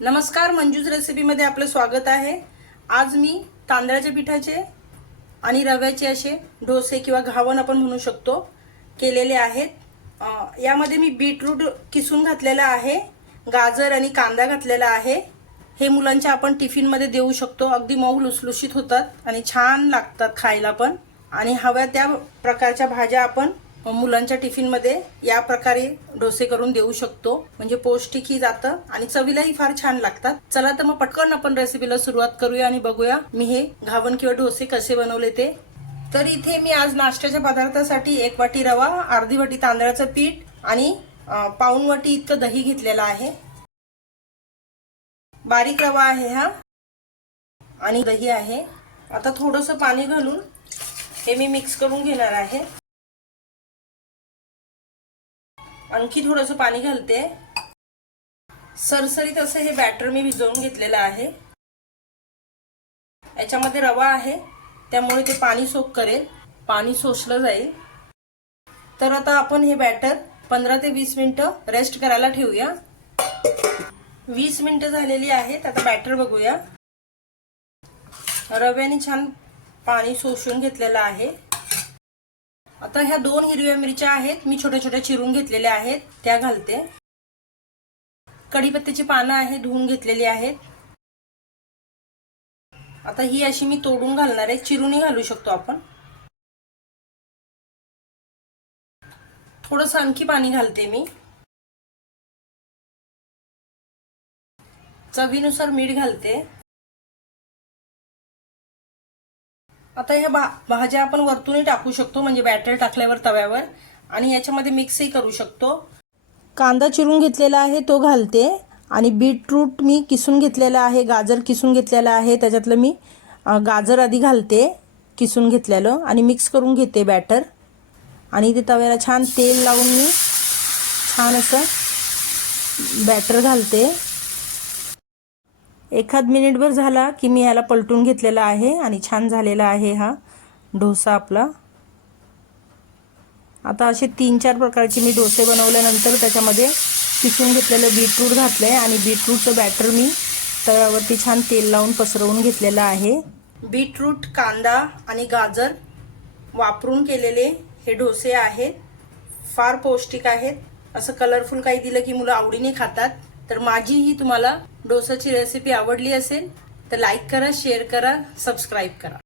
नमस्कार मंजूज रेसिपीमध्ये आपलं स्वागत आहे. आज मी तांदळाच्या पिठाचे आणि रव्याचे असे डोसे किंवा घावण आपण म्हणू शकतो केलेले आहेत. यामध्ये मी बीटरूट किसून घातलेला आहे गाजर आणि कांदा घातलेला आहे. हे मुलांच्या आपण टिफिनमध्ये देऊ शकतो. अगदी मऊ लुसलुशीत होतात आणि छान लागतात खायला पण. आणि हव्या त्या प्रकारच्या भाज्या आपण मुलांच्या टिफिनमध्ये या प्रकारे डोसे करून देऊ शकतो. म्हणजे पौष्टिकही जातं आणि चवीलाही फार छान लागतात. चला तर मग पटकन आपण रेसिपीला सुरुवात करूया आणि बघूया मी हे घावन किंवा डोसे कसे बनवले ते. तर इथे मी आज नाश्त्याच्या पदार्थासाठी एक वाटी रवा अर्धी वाटी तांदळाचं पीठ आणि पाऊन वाटी इतकं दही घेतलेलं आहे. बारीक रवा आहे हा आणि दही आहे. आता थोडस पाणी घालून हे मी मिक्स करून घेणार आहे. आणखी थोडंसं पाणी घालते. सरसरीत असं हे बॅटर मी भिजवून घेतलेलं आहे. याच्यामध्ये रवा आहे त्यामुळे ते पाणी सोक करेल. पाणी सोसलं जाईल. तर आता आपण हे बॅटर पंधरा ते वीस मिनिटं रेस्ट करायला ठेवूया. वीस मिनिटं झालेली आहेत आता बॅटर बघूया. रव्याने छान पाणी शोषून घेतलेलं आहे. आता ह्या दोन हिरव्या मिरच्या आहेत. मी छोट्या छोट्या चिरून घेतलेल्या आहेत. त्या घालते. कढीपत्त्याची पानं आहे धुवून घेतलेली आहेत. आता ही अशी मी तोडून घालणार आहे. चिरूनही घालू शकतो आपण. थोडंसं आणखी पाणी घालते मी. चवीनुसार मीठ घालते. आता ह्या भा भाज्या आपण वरतूनही टाकू शकतो म्हणजे बॅटर टाकल्यावर तव्यावर. आणि याच्यामध्ये मिक्सही करू शकतो. कांदा चिरून घेतलेला आहे तो घालते. आणि बीटरूट मी किसून घेतलेला आहे गाजर किसून घेतलेलं आहे. त्याच्यातलं मी गाजर आधी घालते किसून घेतलेलं. आणि मिक्स करून घेते बॅटर. आणि ते तव्याला छान तेल लावून मी छान असं बॅटर घालते. एखाद मिनिटभर झाला की मी याला पलटून घेतलेला आहे आणि छान झालेला आहे हा डोसा आपला. आता असे तीन चार प्रकारचे मी डोसे बनवल्यानंतर त्याच्यामध्ये किसून घेतलेलं बीटरूट घातलं आहे आणि बीटरूटचं बॅटर मी तव्यावरती छान तेल लावून पसरवून घेतलेलं आहे. बीटरूट कांदा आणि गाजर वापरून केलेले हे डोसे आहेत. फार पौष्टिक आहेत. असं कलरफुल काही दिलं की मुलं आवडीने खातात. तर माझी ही तुम्हाला डोसाची रेसिपी आवडली असेल तर लाईक करा शेअर करा सबस्क्राईब करा.